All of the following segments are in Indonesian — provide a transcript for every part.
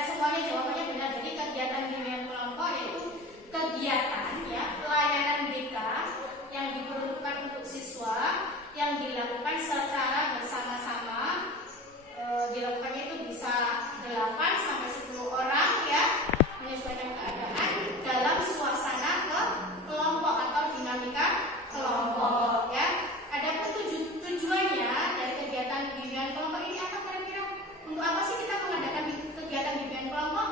semuanya jawabannya benar. Jadi kegiatan bimbingan kelompok yaitu kegiatan ya pelayanan BK yang diperuntukkan untuk siswa yang dilakukan secara bersama-sama. Dilakukannya itu bisa 8 sampai 10 orang ya, menyesuaikan keadaan dalam suasana kelompok atau dinamika kelompok ya. Ada tujuannya dari kegiatan bimbingan kelompok ini apa kira-kira? Untuk apa sih kita mengadakan kegiatan bimbingan kelompok?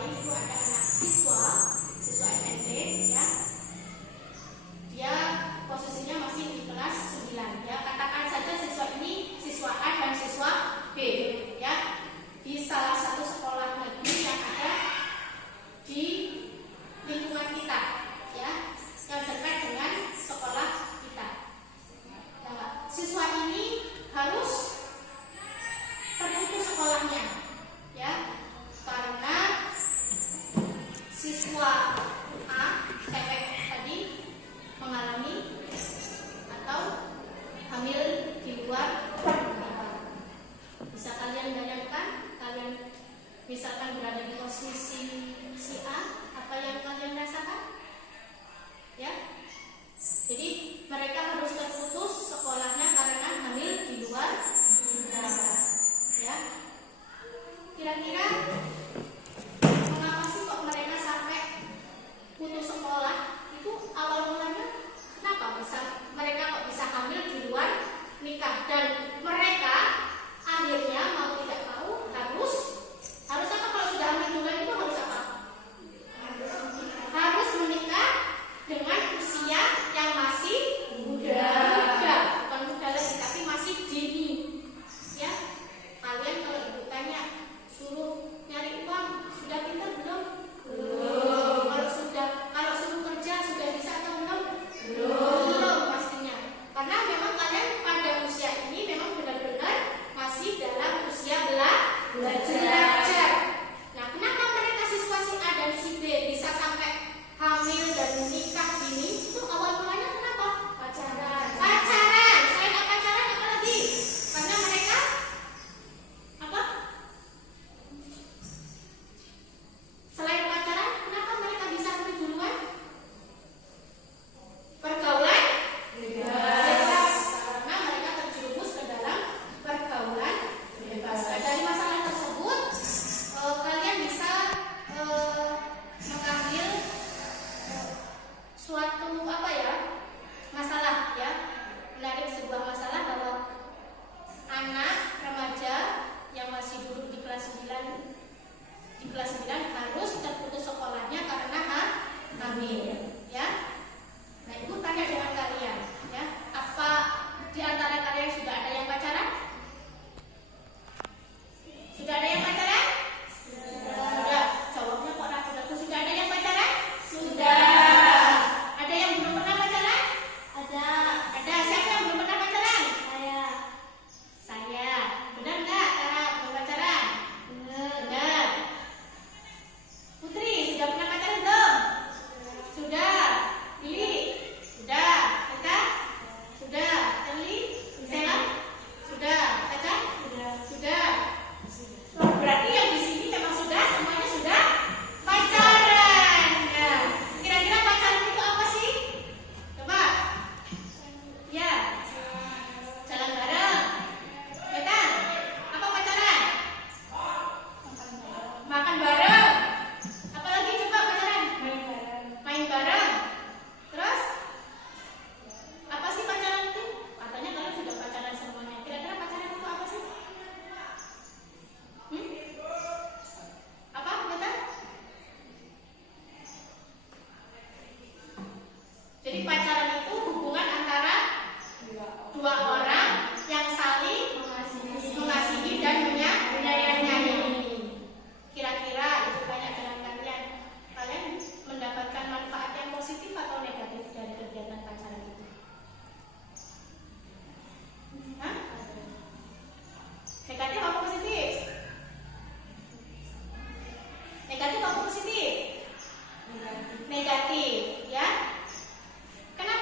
lain itu ada anak siswa SMP ya. Dia posisinya masih di kelas 9 ya. Katakan saja siswa ini siswa A dan siswa B ya. Di salah satu sekolah negeri yang ada di lingkungan kita ya, yang dekat dengan sekolah kita. Nah, siswa ini harus terputus sekolahnya ya, karena siswa A cewek tadi mengalami atau hamil di luar nikah. Bisa kalian bayangkan, kalian misalkan berada di posisi si A, apa yang kalian rasakan? Ya, jadi mereka harus terputus sekolahnya karena hamil di luar nikah. Ya, kira-kira mengapa sih kok mereka sampai putus sekolah? Itu awal mulanya kenapa mereka kok bisa hamil di luar nikah, dan mereka akhirnya mau tidak mau harus apa kalau sudah hamil duluan itu harus apa? Harus menikah dengan usia yang masih muda, bukan muda lagi tapi masih dini. Ya, kalian kalau ibu tanya suruh nyari uang sudah pintar belum? Belum. Kalau suruh kerja sudah bisa atau belum? Belum pastinya. Karena memang kalian pada usia ini memang benar-benar masih dalam usia belajar. Nah, kenapa mereka siswa si A dan si B bisa sampai hamil dan menikah dini? Itu awal mulanya kenapa? Pacaran. Selain pacaran apa lagi? Karena mereka apa? Selain pacaran, kenapa mereka bisa hamil duluan? Pergaulan bebas. Karena mereka terjerumus ke dalam pergaulan bebas. Nah, dari masalah tersebut kalian bisa mengambil suatu masalah ya, menarik sebuah masalah bahwa anak remaja yang masih duduk di kelas 9 harus terputus sekolahnya karena hamil ya. Nah, ibu tanya dengan kalian ya, apa di antara kalian sudah ada yang pacaran? Sudah ada yang pacaran? Sudah. Jawabnya kok ragu-ragu. Sudah ada yang pacaran? Sudah. Ada yang belum pernah pacaran? Ada. Siapa yang belum pernah pacaran? Saya. Benar nggak? Belum pacaran? Benar. Putri, sudah pernah pacaran belum? Sudah. Lili? Sudah. Eka? Sudah. Eli? Sela? Sudah. Caca? Sudah. Berarti yang di sini memang semuanya sudah pacaran. Nah, kira-kira pacaran itu apa sih? Coba. Ya. Jalan bareng. Ya kan? Apa pacaran? Makan bareng. Apalagi coba pacaran? Main bareng. Terus? Apa sih pacaran itu? Katanya kalian sudah pacaran semuanya. Kira-kira pacaran itu apa sih? Apa? Betul? Jadi pacaran itu hubungan antara dua orang yang saling mengasihi dan menyayangi. Kira-kira itu banyak dengan kalian mendapatkan manfaat yang positif atau negatif dari kegiatan pacaran itu? Hah? Negatif apa positif? Negatif apa positif? Negatif ya. Kenapa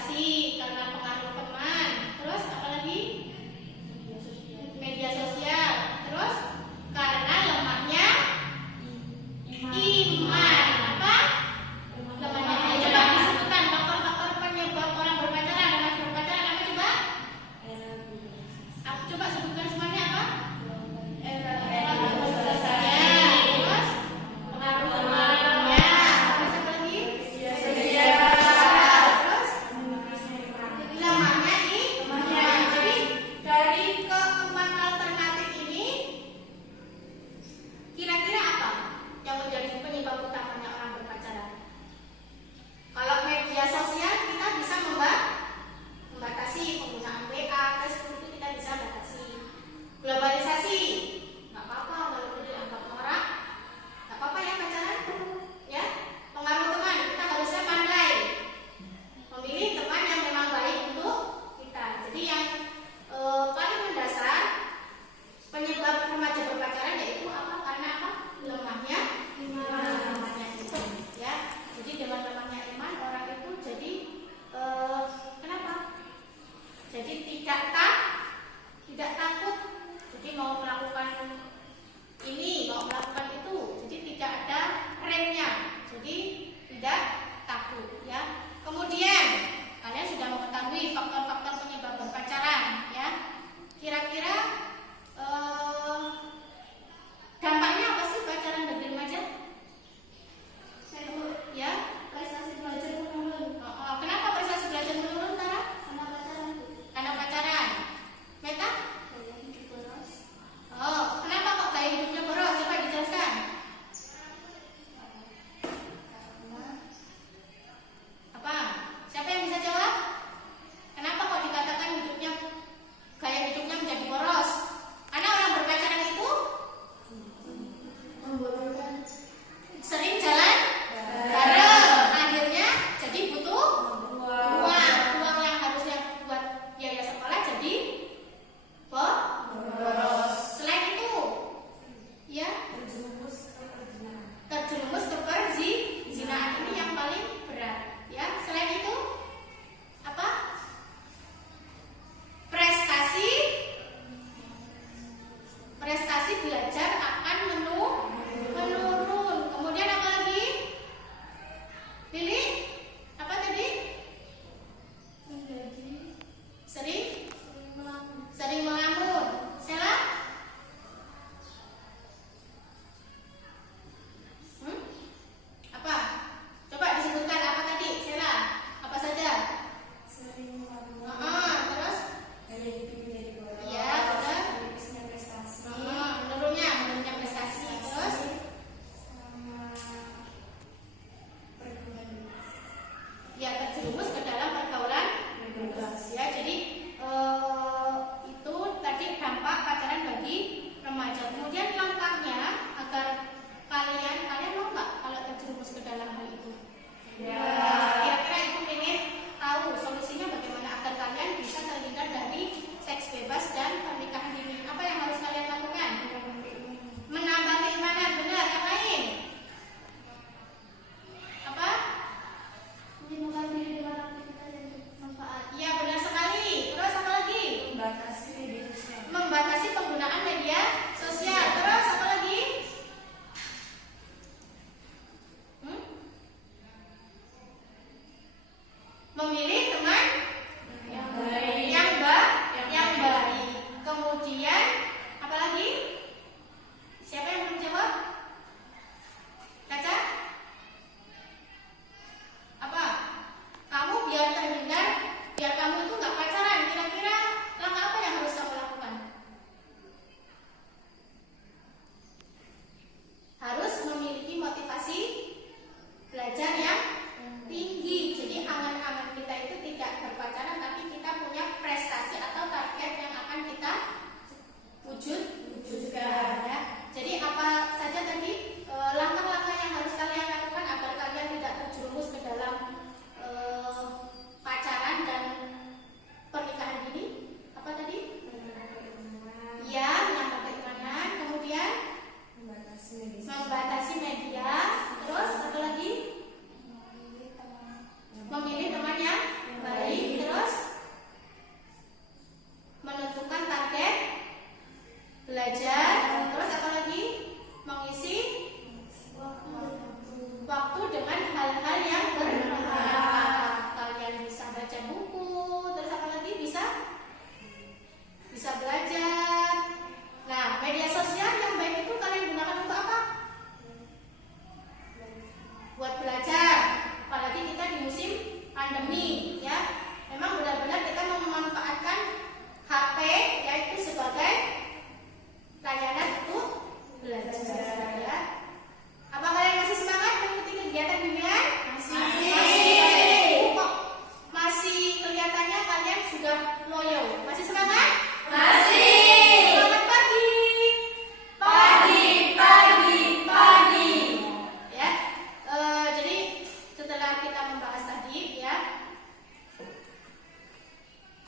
frustasi karena pengaruh teman. Terus apa lagi? Media sosial. Terus karena lemahnya iman. Apa? Lemahnya iman. Coba disebutkan faktor-faktor penyebab orang berpacaran. Orang berpacaran apa coba? Aku coba sebutkan semuanya apa? Terus pengaruh temannya. Terus apa lagi? Terus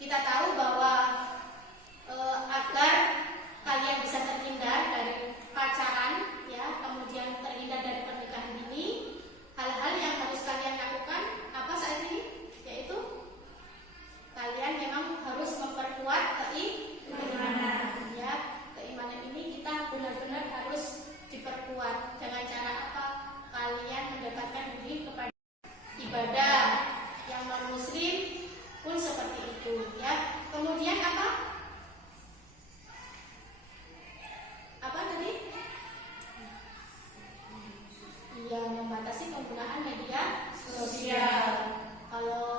kita tahu bahwa agar kalian bisa terhindar dari pacaran, ya, kemudian terhindar dari pernikahan dini, hal-hal yang harus kalian lakukan apa saat ini? Yaitu kalian memang harus memperkuat keimanan, ya. Keimanan ini kita benar-benar harus diperkuat. Dengan cara apa? Kalian mendekatkan diri kepada ibadah. Yang non muslim pun seperti itu, ya. Kemudian apa? Apa tadi? Iya, membatasi penggunaan media sosial. Kalau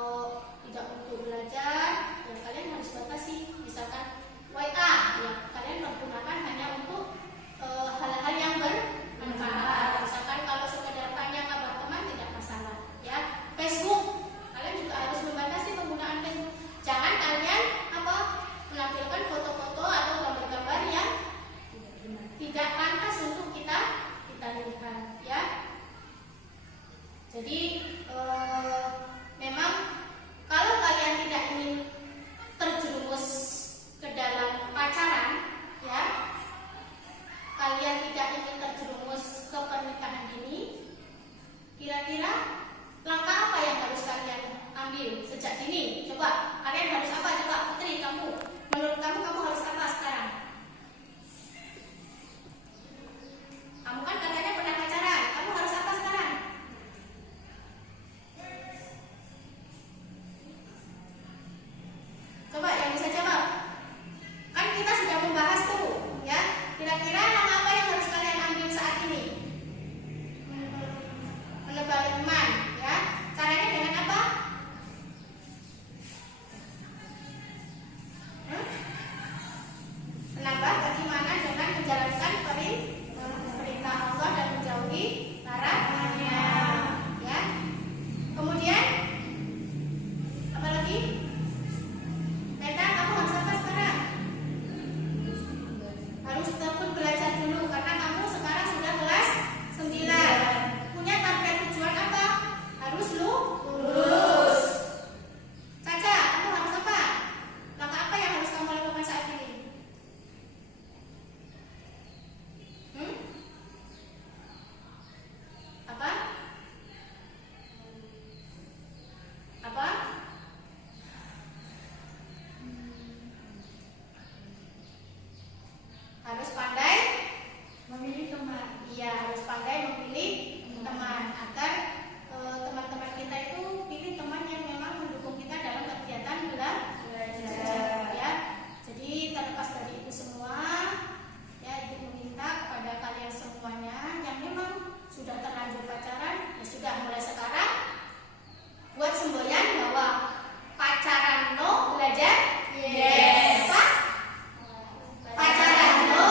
tidak untuk belajar, ya kalian harus batasi. Misalkan WA, ya kalian menggunakan hanya untuk hal-hal yang bermanfaat. Misalkan kalau sekedar tanya kabar teman tidak masalah, ya. Facebook, kalian juga harus membatasi penggunaan Facebook. Jangan kalian apa menampilkan foto-foto atau gambar-gambar yang tidak pantas untuk kita lihat, ya. Jadi memang kalau kalian tidak ingin terjerumus ke dalam pacaran, ya, kalian tidak ingin terjerumus ke pernikahan dini, kira-kira langkah apa yang harus kalian ambil sejak dini? Coba, kalian harus apa? Coba, Putri, kamu, menurut kamu harus apa sekarang? Kamu kan katanya pernah pacaran, kamu harus apa sekarang? Coba yang bisa jawab. Kan kita sudah membahas tuh, ya. Kira-kira langkah apa yang harus kalian ambil saat ini? Menebar iman, ya. Caranya dengan apa? Menambah keimanan dengan menjalankan perintah Allah dan menjauhi larangannya, ya. Kemudian apa lagi? Meta, kamu harus apa sekarang? Harus tetap belajar dulu karena kamu sekarang sudah kelas 9. Punya target tujuan apa? Harus lulus. Caca, kamu harus apa? Langkah apa yang harus kamu lakukan saat ini? Apa? Apa? Harus pandai memilih teman. Iya, harus pandai memilih teman agar teman-teman kita itu pilih teman yang memang mendukung kita dalam kegiatan belajar, ya. Jadi terlepas dari itu semua, ya, Ibu meminta kepada kalian semuanya yang memang sudah terlanjur pacaran, ya sudah mulai sekarang buat semboyan bahwa pacaran no, belajar yes. Apa? Pacaran no,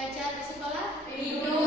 belajar di sekolah? Tidur.